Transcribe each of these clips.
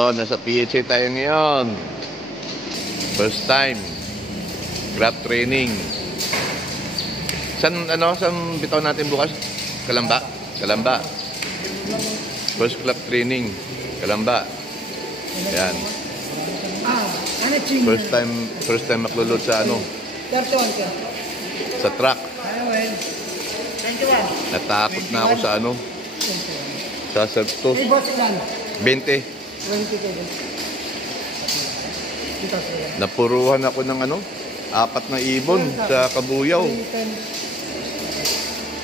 Oh, nasa PHA tayo ngayon. First time. Craft training. Saan bitaw natin bukas? Kalamba? Kalamba. First craft training. Kalamba. Yan. First time maklulod sa sa truck. Natakot na ako sa sa Sertos. 20. Napuruhan ako ng 4 na ibon sa Kabuyaw.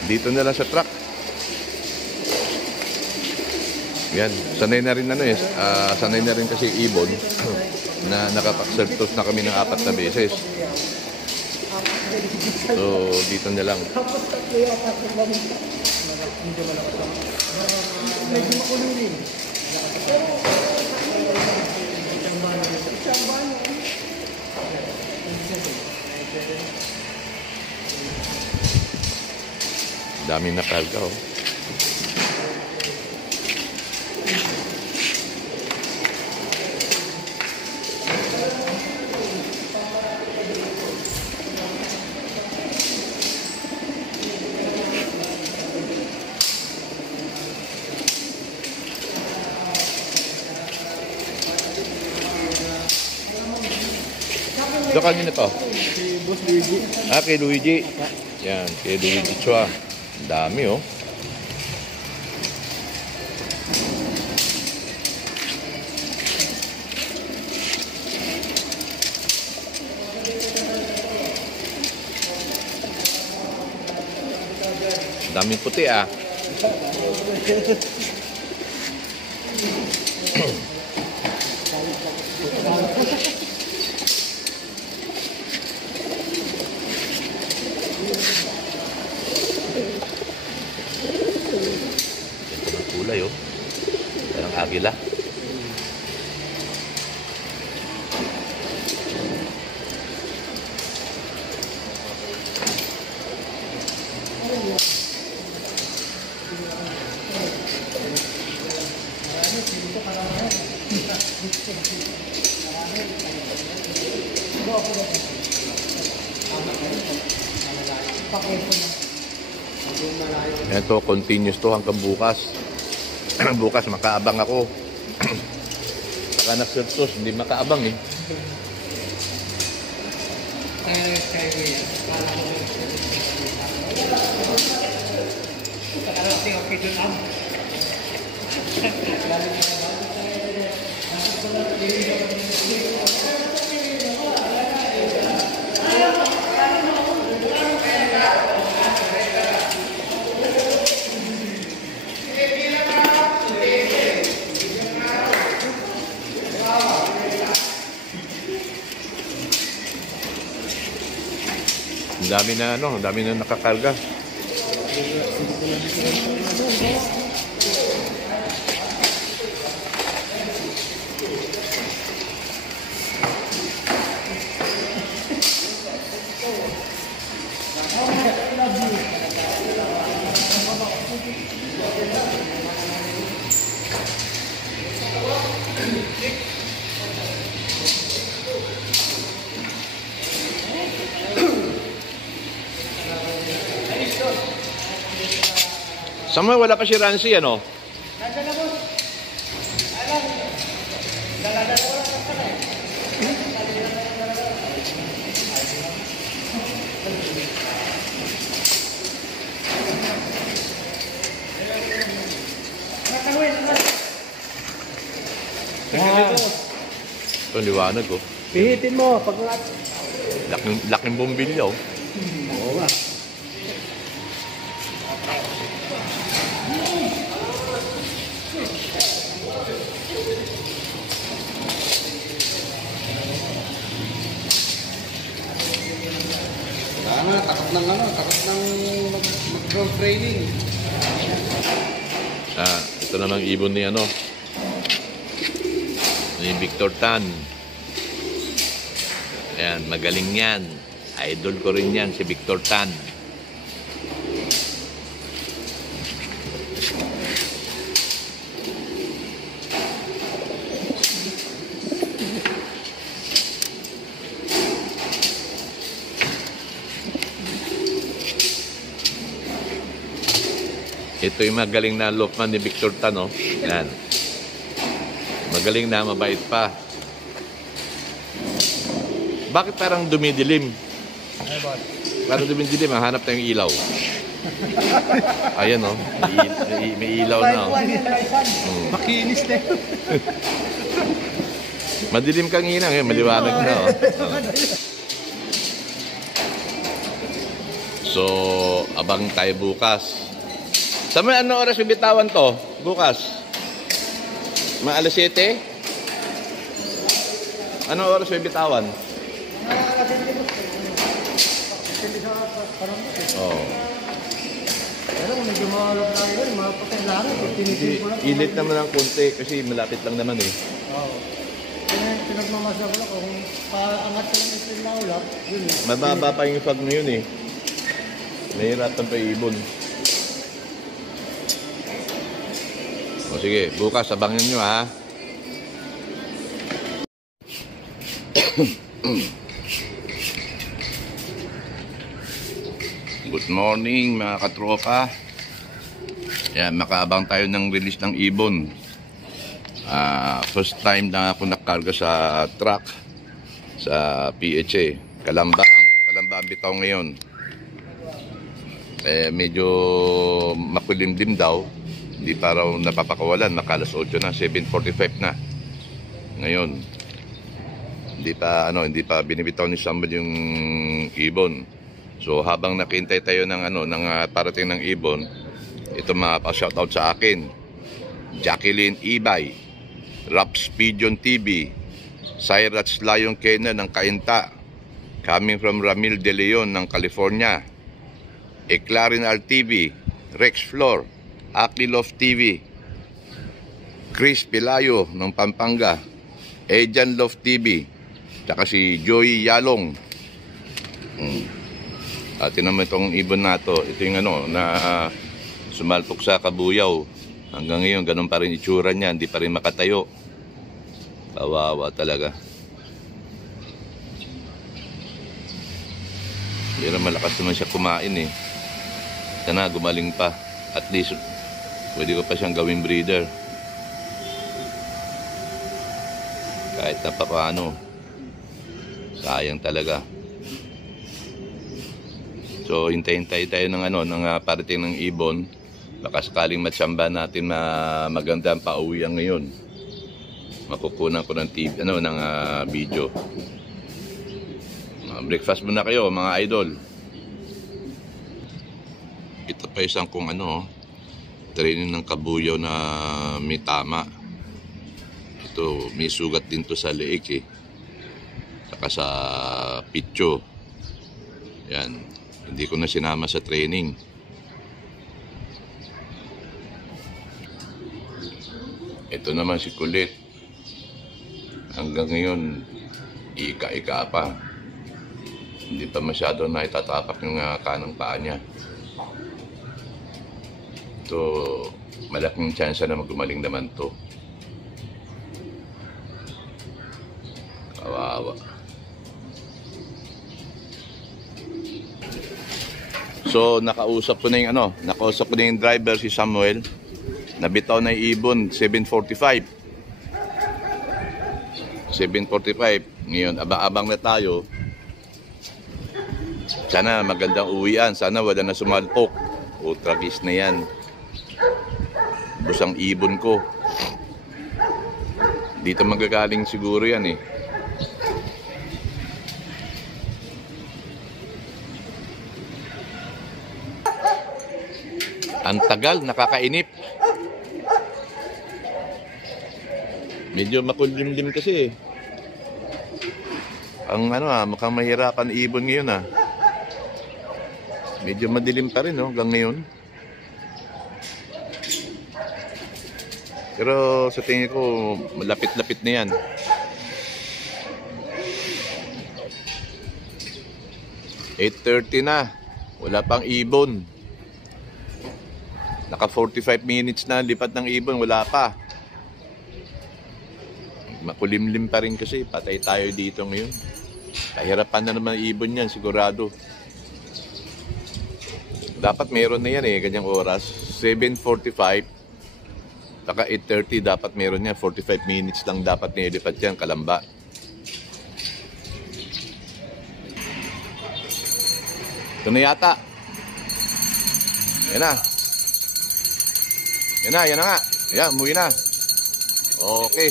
Dito na lang sa truck. Yan, sanay na rin sanay na rin kasi ibon na nakapag-Sertos na kami ng 4 na beses. So, dito na lang. Daming nakalga, oh. So, kanina to? Si Boss Luigi. Kay Luigi. Yan, kay Luigi Chua. Dami, oh. Daming puti, ah. Kulay, oh. Parang agila. Ito, continuous to hanggang bukas. Bukas makaabang ako. Saka nag-Sertos, hindi makaabang, eh. Ang dami na nakakarga. Samuel, wala pa si Rancy, ano? Nandiyan na, boss. Alam, dala-dala ko lang pala eh. Ito, liwanag, oh. Pihitin mo, pag laking bombilya, oh. Oo nga. Takot ng mag-drone training. Ito namang ibon ni ni Victor Tan. Ayan, magaling yan. Idol ko rin yan, si Victor Tan. Ito yung magaling na loopman ni Victor Tan, oh. Yan. Magaling na, mabait pa. Bakit parang dumidilim? Ay, boss. Parang dumidilim, hanap tayong ilaw. Ayan, oh. May ilaw na, oh. Makinis na yun. Madilim kang inang, eh. Maliwanag na, oh. So, abang tayo bukas. Sa mga anong oras bibitawan to? Bukas? Mga alas 7? Anong oras bibitawan? Oh. Pero medyo mahalap tayo yun, mapatay lang. Ilit naman ng konti kasi malapit lang naman eh. Oo. Pinagmamasya ko lang kung paangat ko lang ito na ulap, yun eh. Mababa pa yung fog ngayon eh. Nahihirapan pa yung ibon. O sige, bukas abangan nyo ha. Good morning mga katropa. Yan, makaabang tayo ng release ng ibon. First time na ako nakarga sa truck sa PHA. Kalamba ang bitaw ngayon. Medyo makulimlim daw. Hindi pa raw napapakawalan. Makalas 8 na, 7:45 na. Ngayon. Hindi pa binibitaw ni Samuel yung ibon. So habang nakintay tayo ng parating ng ibon, ito mapa-shoutout sa akin. Jacqueline Ibay, Raps Pigeon TV, Cyrus Lion Kena ng Cainta, coming from Ramil De Leon ng California, Eclarin RTV, Rex Flor, Aki Love TV, Chris Pilayo ng Pampanga, Ejan Love TV, tsaka si Joey Yalong. At naman itong ibon na to, ito yung na sumalpok sa Kabuyaw. Hanggang ngayon, ganun pa rin itsura niya, hindi pa rin makatayo. Kawawa talaga. Pero malakas naman siya kumain eh. Sana gumaling pa. At least, pwede ko pa siyang gawing breeder. Kahit na paano. Sayang talaga. So, hintay-hintay tayo ng parating ng ibon. Baka sakaling matsamba natin na maganda ang pauwian ngayon. Makukunan ko ng video. Breakfast muna kayo, mga idol. Ito pa isang training ng kabuyaw na may tama. Ito, may sugat din to sa leeg eh. Saka sa pitcho. Yan. Hindi ko na sinama sa training. Ito naman si Kulit. Hanggang ngayon, ika-ika pa. Hindi pa masyado na itatapak yung kanang paa niya. Ito, malaking chance na magumaling naman to. Kawawa. So, nakausap ko na yung driver, si Samuel. Nabitaw na yung ibon, 7:45. 7:45. Ngayon, abang-abang na tayo. Sana magandang uwian. Sana wala na sumalpok. Tragis na yan. Busang ibon ko. Dito magagaling siguro yan eh. Ang tagal, nakakainip. Medyo makulimlim kasi. Ang mukhang mahirapan ibon ngayon Medyo madilim pa rin hanggang ngayon. Pero sa tingin ko, malapit-lapit na yan. (8:30) na. Wala pang ibon. Naka 45 minutes na lipat ng ibon, wala pa. Makulimlim pa rin kasi, patay tayo dito ngayon. Kahirapan na naman ibon yan, sigurado. Dapat meron na yan ganyang oras. 7:45, saka 8:30 dapat meron niya. 45 minutes lang dapat nililipat yan, Kalamba. Ito na yata. Yan na. Yan na nga. Yan, umuwi na. Okay.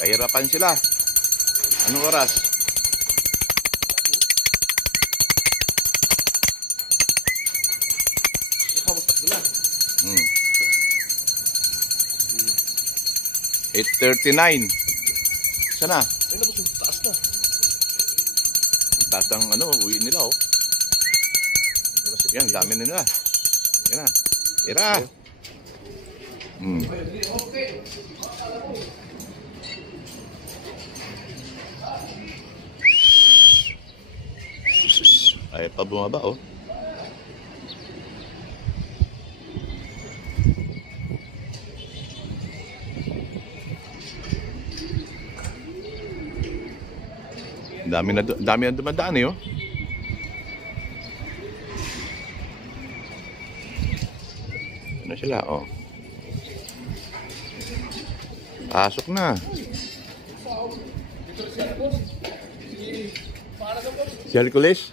Kahirapan sila. Anong oras? Hmm. 8:39. Sana? Ay, nabos yung taas na. Taas ang uwi nila, oh. Yan, dami na nila. Yan na. Tira. Hmm. Ay, pa bumaba, oh. Dami na dumadaan, eh, oh. Ano sila, oh. Pasok na. Si Hercules?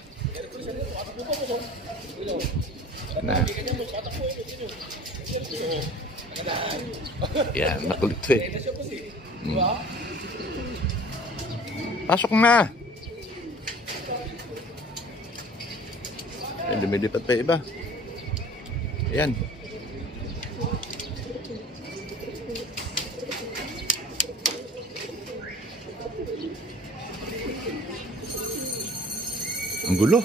Na. Yan, nakulit to, eh. Pasok na. Ay, lumilipat pa iba. Ayan. Ang gulo.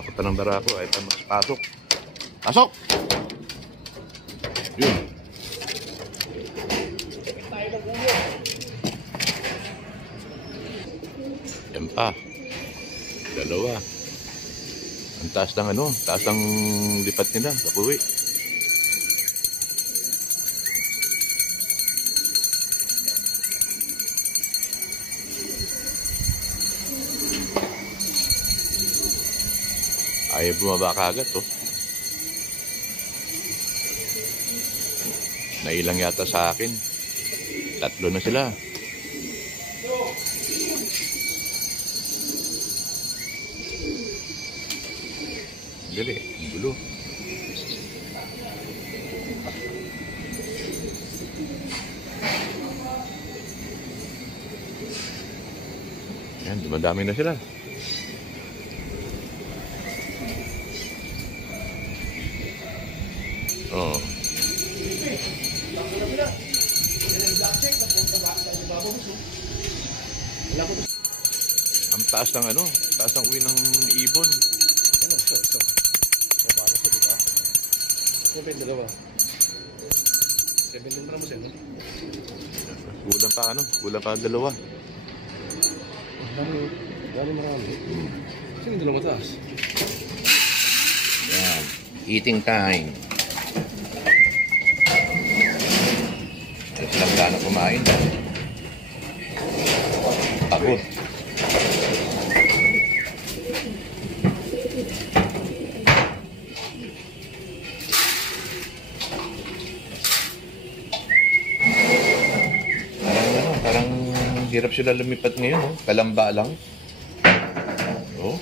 Ako pa ng barako ay pasok. Pasok! Yun. Yan pa. Dalawa. Ang taas ng lipat nila sa puwi. Ayaw bumaba kaagad, oh. Nailang yata sa akin. 3 na sila. Dali, ang gulo. Yan, dumadami na sila. Oh. Ang taas ng taas ng uwi ng ibon. Ano, ito. Mabala siya, di ba? Kung pwede dalawa. 7 din mo na mo siya, no? Kulang pa dalawa. Dami marami. Sino yung dalawa taas? Yan, eating time. Silang gana kumain. Pagod. Parang hirap sila lumipat ngayon, oh. Kalamba lang. Oh.